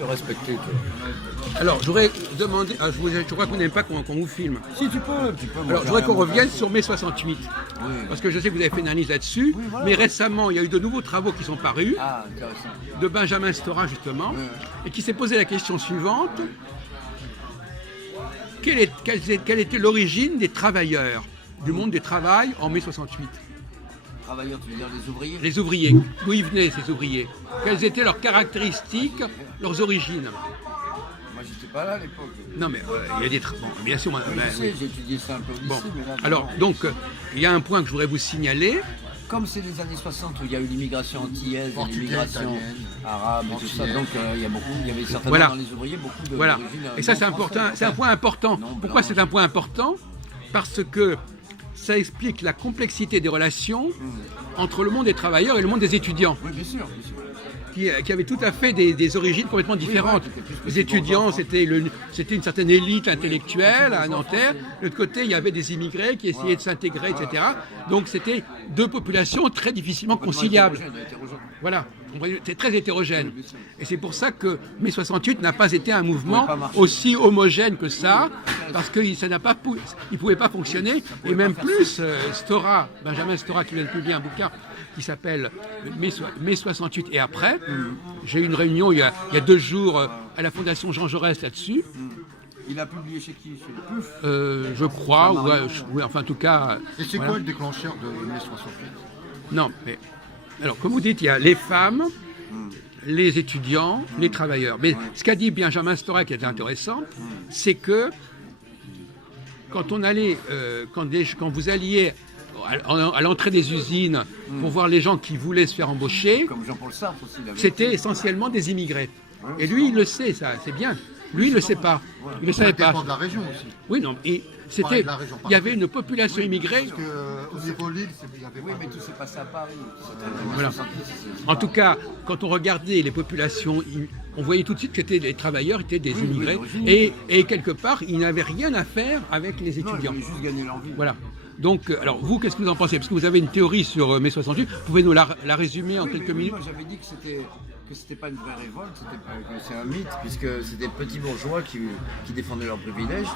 se respecter, tu vois. Alors, j'aurais demandé, je crois que vous n'aimez pas qu'on vous filme. Si tu peux. Moi, Alors, je voudrais qu'on revienne sur mai 68. Oui. Parce que je sais que vous avez fait une analyse là-dessus, Oui, voilà. mais récemment, il y a eu de nouveaux travaux qui sont parus, Ah, intéressant. de Benjamin Stora justement, Oui. et qui s'est posé la question suivante. Quelle était l'origine des travailleurs, du monde du travail en mai 68? Travailleurs, tu veux dire les ouvriers? Les ouvriers, d'où ils venaient ces ouvriers? Quelles étaient leurs caractéristiques, leurs origines? Moi, j'étais pas là à l'époque. Non mais il y a des... Bon, bien sûr, moi, Je sais, j'ai étudié ça un peu au lycée, Bon, mais là, alors vraiment. donc, il y a un point que je voudrais vous signaler. Comme c'est les années 60 où il y a eu l'immigration antillaise, l'immigration italienne, arabe et tout ça, donc il y avait certainement Voilà. dans les ouvriers beaucoup de Voilà. d'origine, Et ça, non c'est important. française. C'est un point important. Non, Pourquoi blanche. c'est un point important? Parce que ça explique la complexité des relations entre le monde des travailleurs et le monde des étudiants, Oui, bien sûr, bien sûr. qui avaient tout à fait des origines complètement différentes. c'était plus Les petit étudiants, bourgeois. c'était une certaine élite intellectuelle à petit bourgeois Nanterre. De l'autre côté, il y avait des immigrés qui essayaient de s'intégrer, etc. Donc c'était deux populations très difficilement conciliables. Hétérogène. Voilà, c'est très hétérogène. Oui, bien sûr. Et c'est pour ça que mai 68 n'a pas été un mouvement pas marcher. aussi homogène que ça, parce qu'il ne pouvait pas fonctionner. Et même plus, Benjamin Stora, qui vient de publier un bouquin qui s'appelle mai 68 et après. J'ai eu une réunion il y a 2 jours à la Fondation Jean Jaurès là-dessus. Il a publié chez qui? Chez le PUF? Je crois, oui, enfin en tout cas... Et c'est voilà. quoi le déclencheur de mai 68? Non, mais alors comme vous dites, il y a les femmes, les étudiants, les travailleurs. Mais ce qu'a dit Benjamin Stora qui est intéressant, c'est que quand on allait, quand vous alliez à l'entrée des usines pour voir les gens qui voulaient se faire embaucher, Comme Jean-Paul Sartre aussi. il avait c'était été. essentiellement des immigrés. Et lui, il le sait, ça, c'est bien. Lui, il ne le sait pas. Il ne le savait Ça dépend pas. de la région aussi. Oui, non, et de la région il y avait une population immigrée. Parce qu'au niveau Lille, il y avait Oui, pas mais de- tout s'est passé à Paris. Voilà. En tout cas, quand on regardait les populations, on voyait tout de suite que les travailleurs étaient des Oui, oui, immigrés. d'origine. Et quelque part, ils n'avaient rien à faire avec les Non, il étudiants. voulait juste gagner leur vie. Voilà. Donc, alors vous, qu'est-ce que vous en pensez? Parce que vous avez une théorie sur mai 68. Vous pouvez nous la résumer en Oui, quelques mais oui, minutes? moi j'avais dit que c'était pas une vraie révolte, que c'est un mythe, puisque c'était des petits bourgeois qui défendaient leurs privilèges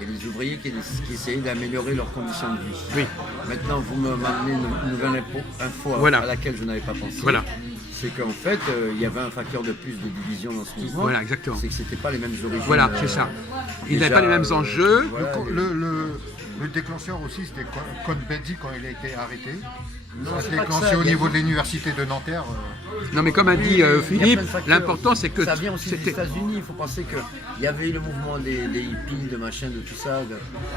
et les ouvriers qui essayaient d'améliorer leurs conditions de vie. Oui. Maintenant, vous m'amenez une nouvelle info Voilà. à laquelle je n'avais pas pensé. Voilà. C'est qu'en fait, il y avait un facteur de plus de division dans ce mouvement. Voilà, exactement. C'est que c'était pas les mêmes origines. Voilà, c'est ça. Ils n'avaient déjà, pas les mêmes enjeux. voilà, Le déclencheur aussi, c'était Cohn-Bendit quand il a été arrêté. Non, Ça a c'est pas que déclenché ça, au il y a niveau eu- de l'université de Nanterre. Non, mais comme a Oui, dit il y a Philippe, plein de facteurs. l'important c'est que ça vient aussi des c'était... États-Unis. Il faut penser qu'il y avait eu le mouvement des hippies, de machin, de tout ça.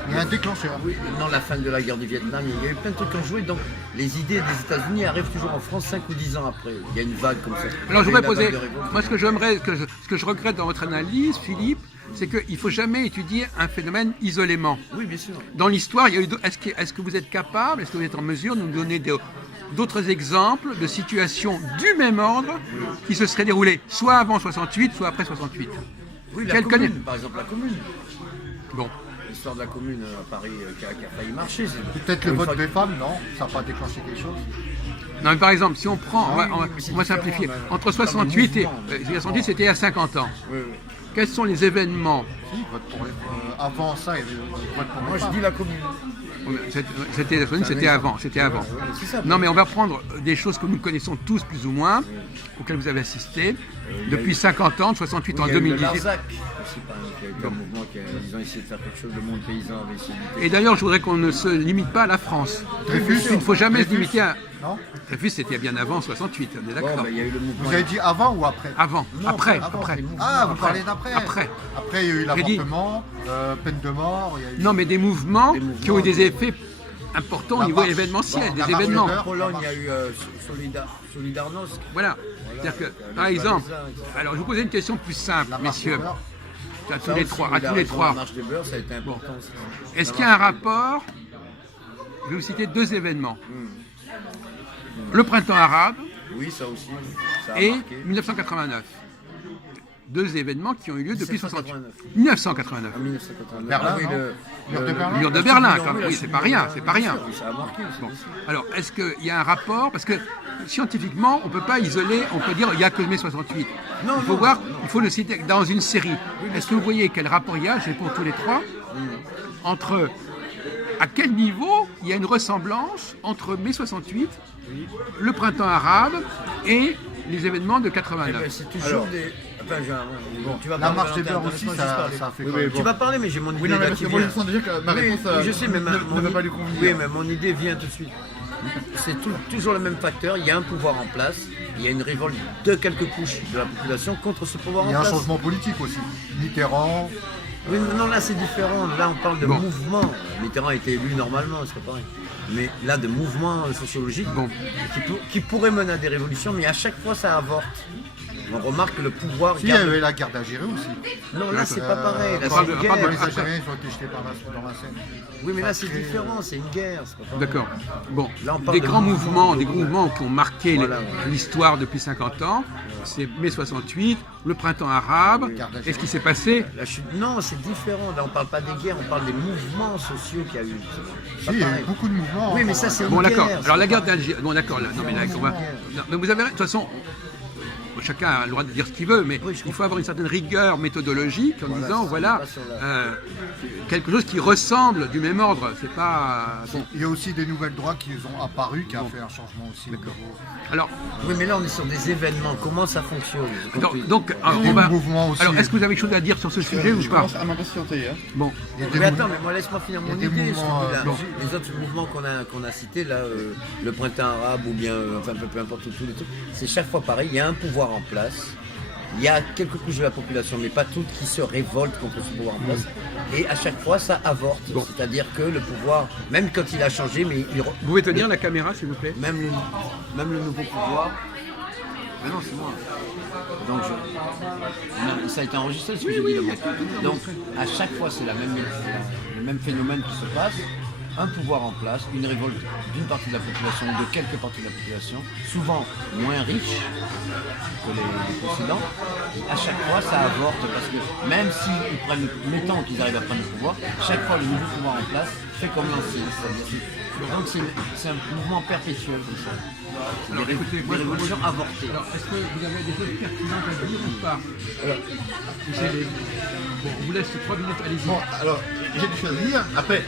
Il y a un déclencheur. Oui, non, la fin de la guerre du Vietnam, il y a eu plein de trucs qui ont joué. Donc, les idées des États-Unis arrivent toujours en France 5 ou 10 ans après. Il y a une vague comme ça. Alors je Il y a voudrais eu la poser, vague de révolte. moi ce que je regrette dans votre analyse, Philippe, c'est qu'il ne faut jamais étudier un phénomène isolément. Oui, bien sûr. Dans l'histoire, il y a eu, est-ce que vous êtes capable, est-ce que vous êtes en mesure de nous donner d'autres exemples de situations du même ordre qui se seraient déroulées soit avant 68, soit après 68? Oui, la Quelle commune, connaît- par exemple, la commune. Bon, L'histoire de la commune à Paris qui a failli marcher. Peut-être le Une vote fois des que- femmes, non? Ça n'a pas déclenché quelque chose? non, mais par exemple, si on prend, Ah oui, oui, mais on c'est va différent, simplifier, mais- entre Comme 68 et le mouvement. 68, c'était il y a 50 ans. Oui, oui. Quels sont les événements? Si, vote pour avant ça, il y avait le vote pour Moi, les je femmes. dis la commune. C'était avant, c'était avant. C'est ça. Non, mais on va prendre des choses que nous connaissons tous plus ou moins, auxquelles vous avez assisté, depuis 50 ans, de 68 en Il y a eu le 2018. Larzac aussi, par exemple, qui a été un mouvement ils ont essayé de faire quelque chose, le monde paysan avait essayé de... Et d'ailleurs, je voudrais qu'on ne se limite pas à la France. Dreyfus, Il ne faut jamais se Dreyfus. limiter à... Non? Dreyfus, c'était bien avant 68, on est Bon, d'accord. ben, il y a eu le mouvement... Vous avez dit avant ou après? Avant, Non, après, avant, après. c'est le mouvement. Ah, vous Après. parlez d'après. Après. Après, il y a eu J'ai dit- l'avortement, peine de mort. Il y a eu... Non, mais des mouvements Des mouvements, qui ont eu des oui. effets importants au La niveau marche. événementiel, Bon, des la marche événements. de En l'heure. Pologne, il y a eu Solidarność. Voilà. C'est-à-dire que, par exemple, alors je vous posais une question plus simple, La marche messieurs, de l'heure. à Ça tous les aussi, trois. il a raison, La La marche des beurs, ça a été important aussi. Est-ce qu'il y a un rapport? Je vais vous citer 2 événements. Le printemps arabe Oui, ça aussi. Ça a et marqué. 1989. 2 événements qui ont eu lieu depuis 68. 1789. 1989. En 1989. Berlin, oui, non le Mur de Berlin. Le mur de la Berlin, Coupe du quand Monde, même. Oui, la c'est Coupe pas du rien, Monde, c'est pas rien. Oui, ça a marqué aussi, Bon. bien sûr. Alors, est-ce qu'il y a un rapport? Parce que scientifiquement, on ne peut pas isoler, on peut dire il n'y a que mai 68. Non, Il faut non, voir, non. il faut le citer dans une série. Est-ce que vous voyez quel rapport il y a, c'est pour tous les trois, entre à quel niveau il y a une ressemblance entre mai 68, le printemps arabe et les événements de Eh ben, 89. c'est toujours Alors, des. Attends, tu vas La parler, marche des Valentin, beurs aussi, laisse-moi juste ça parler. fait Oui, quand même. Tu vas parler, mais j'ai mon idée Oui, non, mais là parce qui que moi, vient. je sens déjà que ma Oui, réponse je sais, mais ne va pas lui convenir. Oui, mais mon idée vient tout de suite. C'est toujours le même facteur. Il y a un pouvoir en place. Il y a une révolte de quelques couches de la population contre ce pouvoir Il y en a un place. changement politique aussi. Mitterrand, Oui, mais non, là c'est différent. Là, on parle de Bon. mouvement. Mitterrand a été élu normalement, c'est pas pareil. Mais là, de mouvement sociologique Bon. qui pourrait mener à des révolutions, mais à chaque fois, ça avorte. On remarque que le pouvoir. si, il y avait la guerre d'Algérie aussi. Non, là, c'est pas pareil. Là, Quand c'est parle une de- quand guerre. les Algériens ils ont été jetés dans la Seine. Oui, mais là, Ça c'est crée- différent. C'est une guerre. C'est pas pareil. D'accord. Bon, Là, on parle des de grands mouvements, mouvements, de des mouvements qui ont marqué Voilà. l'histoire depuis 50 ans, c'est mai 68, le printemps arabe, et ce qui s'est passé. Là, non, c'est différent. Là, on parle pas des guerres, on parle des mouvements sociaux qu'il y a eu. C'est pas Si, il y a eu pareil. beaucoup de mouvements. Oui, mais ça, c'est une Bon, d'accord. guerre. Alors la c'est guerre pas- d'Algérie. Bon, d'accord. Là, non, mais là, on va. Non, mais vous avez. De toute façon, chacun a le droit de dire ce qu'il veut, mais Oui, je il faut avoir une certaine rigueur méthodologique en disant c'est voilà pas sur la- quelque chose qui ressemble du même ordre. C'est pas. Bon. Il y a aussi des nouvelles droits qui ont apparu, qui a fait un changement aussi. Alors, Oui, mais là, on est sur des événements. Comment ça fonctionne J'ai compris. donc Il y a on va. le mouvement aussi. Alors, est-ce que vous avez quelque chose à dire sur ce sujet ou Je pas commence à m'impatienter. Hein. Bon. Il y a des Mais attends, mouvements- mais moi laisse-moi finir il y a mon des idée. mouvements, je te dis, là, bon. les autres mouvements qu'on a cités, là, le printemps arabe ou bien, enfin peu importe tous les trucs, c'est chaque fois pareil. Il y a un pouvoir en place. Il y a quelques couches de la population, mais pas toutes, qui se révoltent contre ce pouvoir en place. Et à chaque fois, ça avorte. Bon. C'est-à-dire que le pouvoir, même quand il a changé, mais Vous pouvez tenir la caméra, s'il vous plaît. même le nouveau pouvoir. Mais non, c'est moi. Donc, ça a été enregistré ce que j'ai dit d'abord. Donc, à chaque fois, c'est le même phénomène qui se passe. Un pouvoir en place, une révolte d'une partie de la population ou de quelques parties de la population, souvent moins riches que les précédents. Et à chaque fois, ça avorte parce que même s'ils prennent, mettons qu'ils arrivent à prendre le pouvoir, chaque fois le nouveau pouvoir en place fait comme l'ancien. Donc c'est un mouvement perpétuel comme ça. Alors, Des écoutez, moi, je vous révolutions avortées. Alors, est-ce que vous avez des choses pertinentes à dire ou pas Bon, on vous laisse 3 minutes, allez-y. Bon, alors, j'ai des choses à dire. Après,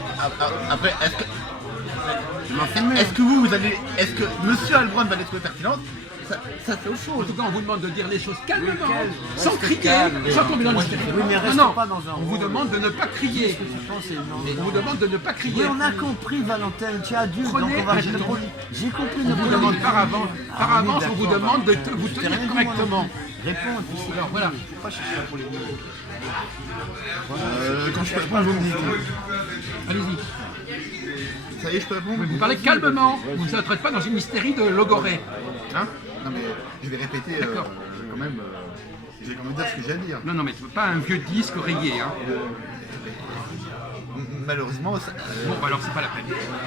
est-ce que vous allez. Est-ce que Monsieur Albron va les trouver pertinentes? Ça c'est autre En chose. tout cas, on vous demande de dire les choses calmement, calme, sans reste crier, calme, sans tomber dans l'hystérie. Oui, mais reste non, pas dans un on vous rôle. demande de ne pas crier. Je pense que c'est- On vous demande de ne pas Oui, crier. on a compris, Valentin, tu es adulte, Prenez donc on va un arrêter de jeton. parler. J'ai compris, On ne vous vous demande demande par avance, on vous demande de vous Je t'ai tenir rien dit, moi, correctement. non plus. Réponds, et puis c'est Alors voilà. Je vais pas chercher la polémique. Quand je peux répondre, vous me dites. Allez-y. Ça y est, je peux répondre? Vous parlez calmement. Vous ne traitez pas dans une hystérie de logorée. Hein? Non mais je vais répéter D'accord. quand même. Je vais quand même dire ce que j'ai à dire. Non, non, mais pas un vieux disque rayé. Hein. Malheureusement, ça, Bon, bah alors c'est pas la peine.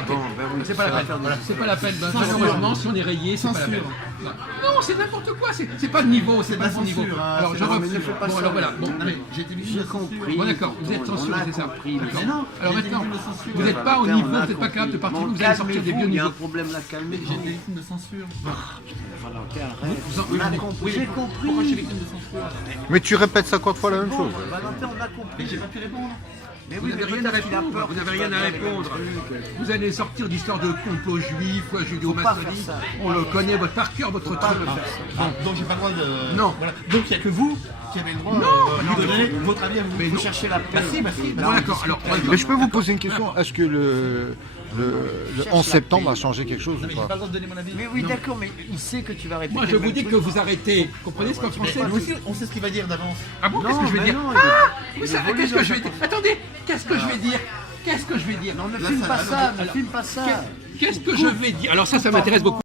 Bon, ben oui, C'est pas la peine. C'est pas la peine. Ben, malheureusement, si on est rayé, c'est pas la peine. Non, c'est n'importe quoi. C'est pas de niveau. C'est pas de bon niveau. hein, Alors c'est je de la reprends. censure. Bon, alors voilà. Bon, mais j'ai été J'ai compris. bon, d'accord. Vous êtes On censuré, a c'est ça. compris, D'accord. mais non, Alors j'ai des maintenant, films de censure. vous n'êtes pas au Valentin, niveau, on vous a n'êtes pas capable de compris. partir. Bon, Vous allez sortir des vieux calmez-vous, il y a un niveaux. problème là, calmez-vous. J'ai des films de censure. Valentin, arrête. Vous On a en- compris. oui, J'ai pourquoi compris. J'ai des films de censure. Mais tu répètes 50 fois la même chose. Valentin, on a compris. J'ai pas pu répondre. Mais Vous oui, n'avez mais rien à peut-être qu'il a répondre. peur Vous que n'avez tu rien vas à dire les mêmes répondre. trucs. Vous allez sortir d'histoires de complot juif, Faut pas judéo-maçonnique. faire ça. On le connaît par cœur, votre truc. Donc j'ai pas le droit de. Non. Voilà. Donc il n'y a que vous qui avez le droit non, de donner votre avis à vous. Mais Faut non. chercher la paix. Bah si. Bon, d'accord. Alors, on va- Mais je peux vous poser une question. Est-ce que le 11 septembre a changé quelque chose Non, ou mais j'ai pas pas? le droit de donner mon avis. Mais oui, d'accord, mais il sait que tu vas répéter. Moi, je le vous même dis que truc. vous arrêtez. Vous comprenez ce qu'en français Nous aussi, on sait ce qu'il va dire d'avance. Ah bon, qu'est-ce Non, que je vais mais dire non, Vous savez, qu'est-ce que je vais dire Attendez, qu'est-ce que je vais dire Qu'est-ce que je vais dire Non, ne Là, filme ça- pas alors, ça, ne filme pas ça. Qu'est-ce que je vais dire Alors ça m'intéresse beaucoup.